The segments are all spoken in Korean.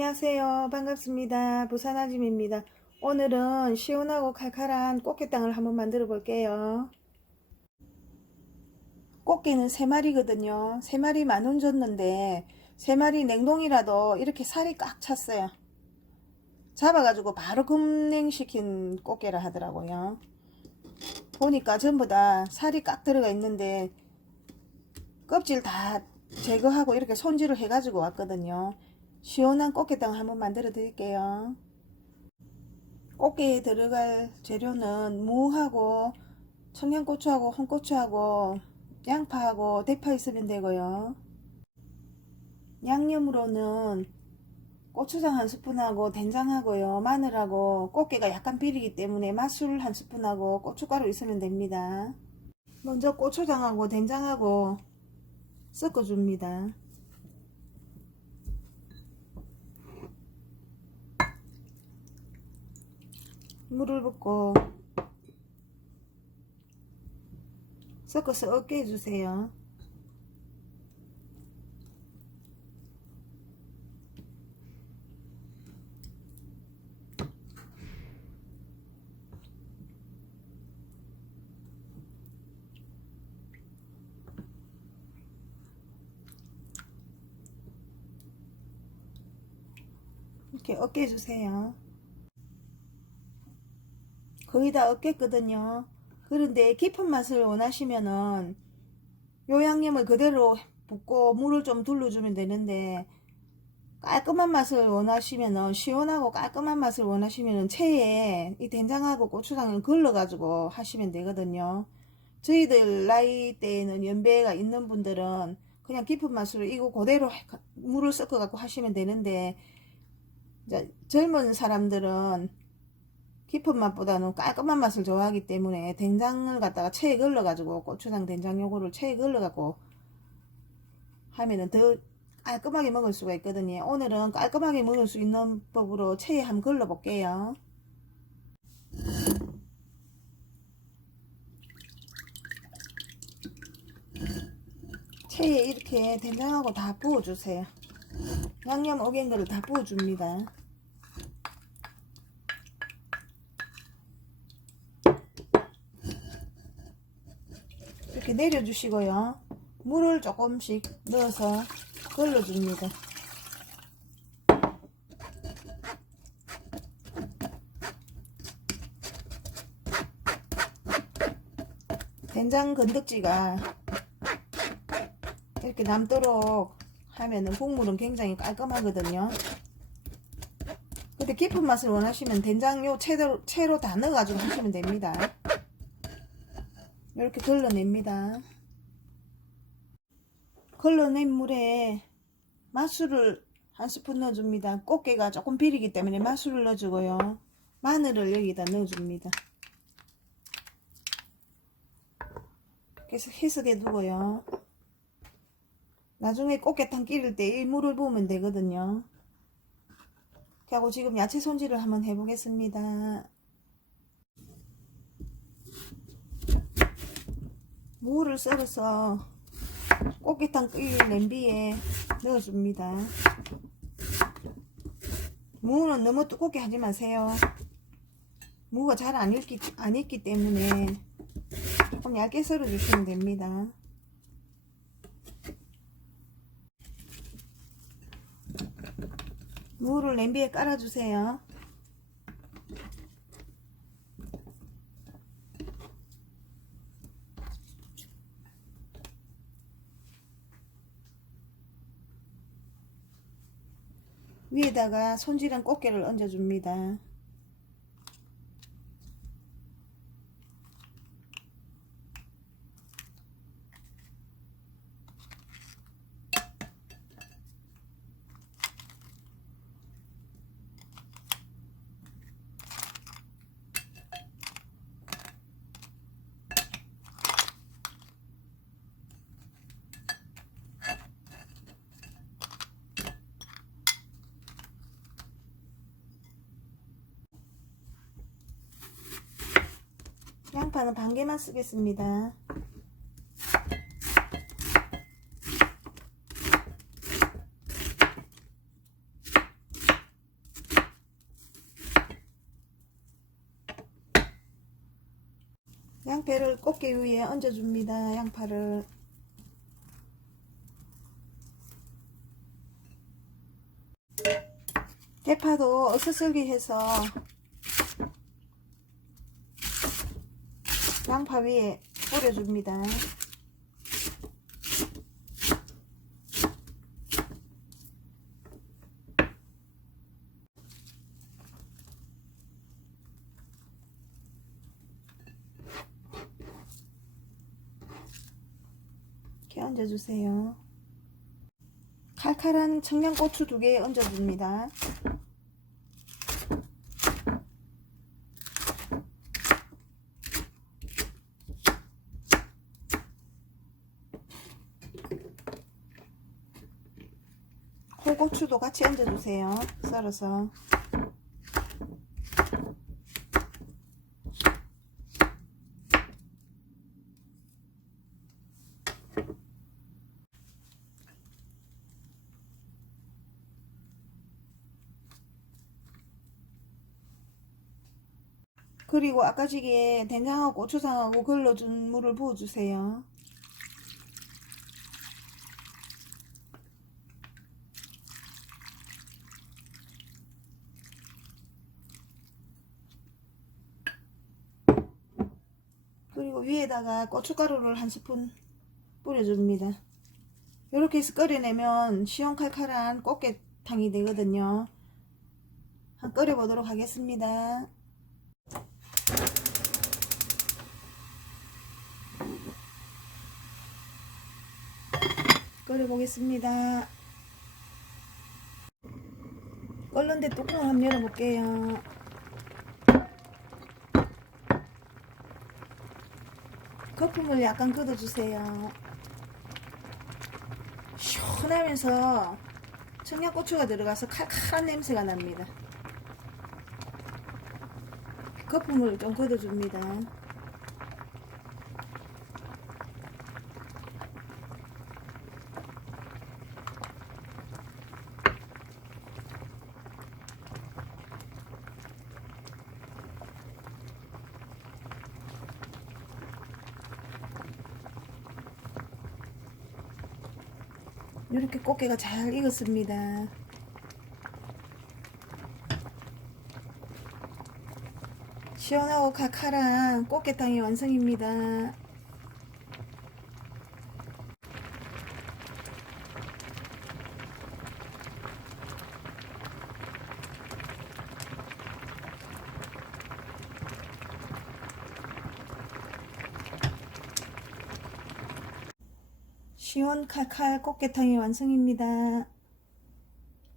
안녕하세요. 반갑습니다. 부산 아짐입니다. 오늘은 시원하고 칼칼한 꽃게땅을 한번 만들어 볼게요. 꽃게는 3마리거든요. 3마리 만원 줬는데 3마리 냉동이라도 이렇게 살이 꽉 찼어요. 잡아가지고 바로 급냉시킨 꽃게라 하더라고요. 보니까 전부 다 살이 꽉 들어가 있는데 껍질 다 제거하고 이렇게 손질을 해가지고 왔거든요. 시원한 꽃게탕 한번 만들어 드릴게요. 꽃게에 들어갈 재료는 무하고 청양고추하고 홍고추하고 양파하고 대파 있으면 되고요. 양념으로는 고추장 한 스푼하고 된장하고요. 마늘하고 꽃게가 약간 비리기 때문에 맛술 한 스푼하고 고춧가루 있으면 됩니다. 먼저 고추장하고 된장하고 섞어줍니다. 물을 붓고 섞어서 어깨 해주세요. 이렇게 어깨 해주세요. 거의 다 얻겠거든요. 그런데 깊은 맛을 원하시면은 요 양념을 그대로 붓고 물을 좀 둘러주면 되는데 깔끔한 맛을 원하시면은 시원하고 깔끔한 맛을 원하시면은 체에 이 된장하고 고추장을 걸러가지고 하시면 되거든요. 저희들 나이 때에는 연배가 있는 분들은 그냥 깊은 맛으로 이거 그대로 물을 섞어 갖고 하시면 되는데 젊은 사람들은 깊은 맛보다는 깔끔한 맛을 좋아하기 때문에 된장을 갖다가 체에 걸러가지고 고추장 된장 요거를 체에 걸러갖고 하면은 더 깔끔하게 먹을 수가 있거든요. 오늘은 깔끔하게 먹을 수 있는 법으로 체에 한번 걸러 볼게요. 체에 이렇게 된장하고 다 부어주세요. 양념 오갱 거를 다 부어줍니다. 이렇게 내려주시고요. 물을 조금씩 넣어서 걸러줍니다. 된장 건덕지가 이렇게 남도록 하면은 국물은 굉장히 깔끔하거든요. 근데 깊은 맛을 원하시면 된장 요 채로, 채로 다 넣어가지고 하시면 됩니다. 이렇게 걸러냅니다. 걸러낸 물에 맛술을 한 스푼 넣어줍니다. 꽃게가 조금 비리기 때문에 맛술을 넣어주고요. 마늘을 여기다 넣어줍니다. 그래서 해석해 두고요. 나중에 꽃게탕 끓일 때 이 물을 부으면 되거든요. 그리고 지금 야채 손질을 한번 해보겠습니다. 무를 썰어서 꽃게탕 끓일 냄비에 넣어줍니다. 무는 너무 두껍게 하지 마세요. 무가 잘 안 익기, 안 익기 때문에 조금 얇게 썰어주시면 됩니다. 무를 냄비에 깔아주세요. 위에다가 손질한 꽃게를 얹어줍니다. 반은 반개만 쓰겠습니다. 양배를 꽃게 위에 얹어줍니다. 양파를 대파도 어슬슬기 해서 양파 위에 뿌려줍니다. 이렇게 얹어주세요. 칼칼한 청양고추 두 개 얹어줍니다. 고추도 같이 얹어주세요. 썰어서. 그리고 아까지게 된장하고 고추장하고 걸러준 물을 부어주세요. 그리고 위에다가 고춧가루를 한 스푼 뿌려줍니다. 이렇게 해서 끓여내면 시원칼칼한 꽃게탕이 되거든요. 한번 끓여보도록 하겠습니다. 끓여보겠습니다. 끓는데 뚜껑을 한번 열어볼게요. 거품을 약간 걷어주세요. 시원하면서 청양고추가 들어가서 칼칼한 냄새가 납니다. 거품을 좀 걷어줍니다. 이렇게 꽃게가 잘 익었습니다. 시원하고 칼칼한 꽃게탕이 완성입니다. 시원 칼칼 꽃게탕이 완성입니다.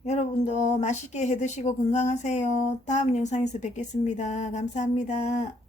여러분도 맛있게 해 드시고 건강하세요. 다음 영상에서 뵙겠습니다. 감사합니다.